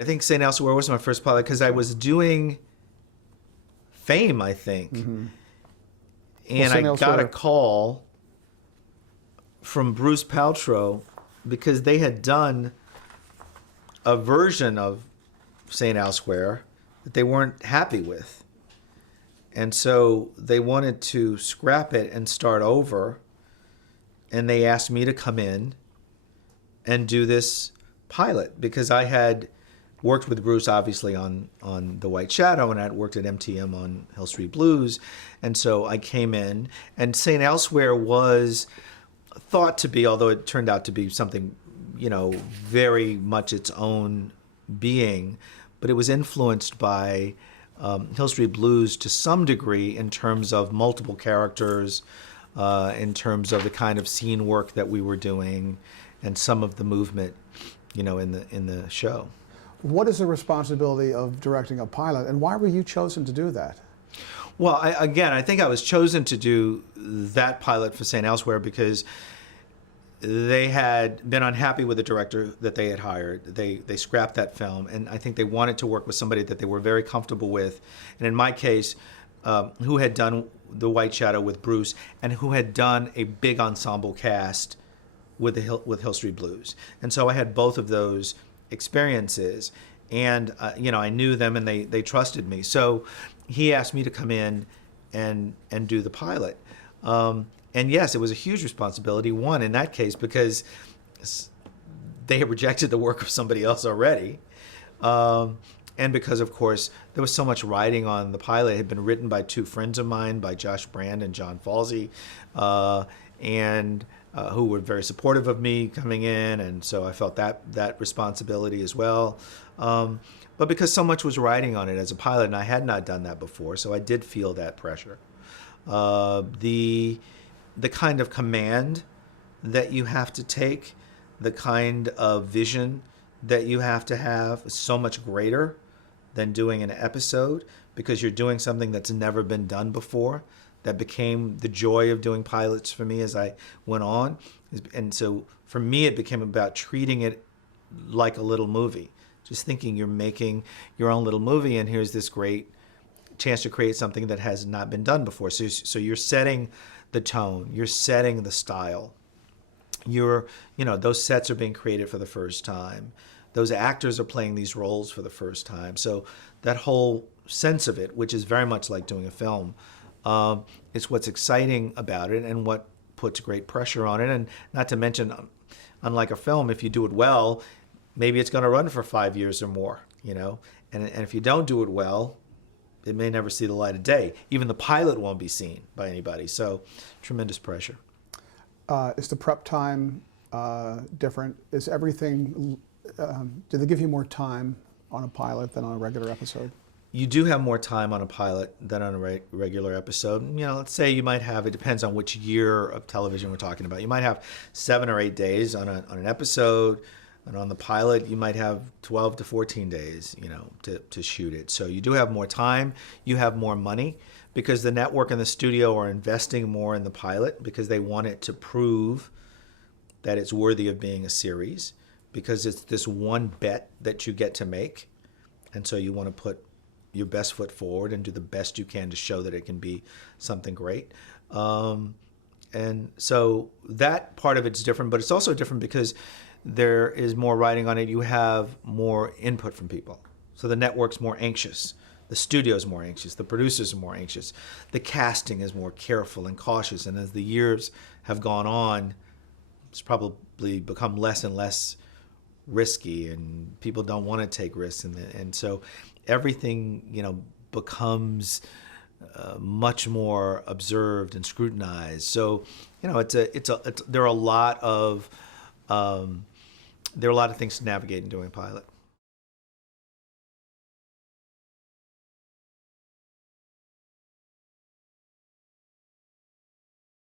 I think St. Elsewhere was my first pilot because I was doing Fame, I think. And I got a call from Bruce Paltrow because they had done a version of St. Elsewhere that they weren't happy with. And so they wanted to scrap it and start over. And they asked me to come in and do this pilot because I had worked with Bruce, obviously, on The White Shadow, and I'd worked at MTM on Hill Street Blues. And so I came in, and St. Elsewhere was thought to be, although it turned out to be something, very much its own being, but it was influenced by Hill Street Blues to some degree in terms of multiple characters, in terms of the kind of scene work that we were doing, and some of the movement, in the show. What is the responsibility of directing a pilot, and why were you chosen to do that? Well, I think I was chosen to do that pilot for St. Elsewhere because they had been unhappy with the director that they had hired. They scrapped that film, and I think they wanted to work with somebody that they were very comfortable with. And in my case, who had done The White Shadow with Bruce, and who had done a big ensemble cast with Hill Street Blues. And so I had both of those experiences, and I knew them, and they trusted me. So he asked me to come in and do the pilot. And yes, it was a huge responsibility, one, in that case, because they had rejected the work of somebody else already. And because, of course, there was so much writing on the pilot. It had been written by two friends of mine, by Josh Brand and John Falsey, and who were very supportive of me coming in. And so I felt that responsibility as well. But because so much was riding on it as a pilot, and I had not done that before, so I did feel that pressure. The kind of command that you have to take, the kind of vision that you have to have is so much greater than doing an episode, because you're doing something that's never been done before. That became the joy of doing pilots for me as I went on. And so for me, it became about treating it like a little movie. Just thinking you're making your own little movie, and here's this great chance to create something that has not been done before. So you're setting the tone, you're setting the style. Those sets are being created for the first time. Those actors are playing these roles for the first time. So that whole sense of it, which is very much like doing a film, is what's exciting about it and what puts great pressure on it. And not to mention, unlike a film, if you do it well, maybe it's going to run for 5 years or more, And if you don't do it well, it may never see the light of day. Even the pilot won't be seen by anybody. So tremendous pressure. Is the prep time different? Is everything, do they give you more time on a pilot than on a regular episode? You do have more time on a pilot than on a regular episode. Let's say you might have, it depends on which year of television we're talking about. You might have 7 or 8 days on an episode, and on the pilot, you might have 12 to 14 days, to shoot it. So you do have more time. You have more money because the network and the studio are investing more in the pilot because they want it to prove that it's worthy of being a series, because it's this one bet that you get to make. And so you want to put your best foot forward and do the best you can to show that it can be something great. And so that part of it's different, but it's also different because there is more writing on it. You have more input from people. So the network's more anxious. The studio's more anxious. The producers are more anxious. The casting is more careful and cautious. And as the years have gone on, it's probably become less and less risky, and people don't want to take risks. And so everything, becomes much more observed and scrutinized. So, there are a lot of things to navigate in doing a pilot.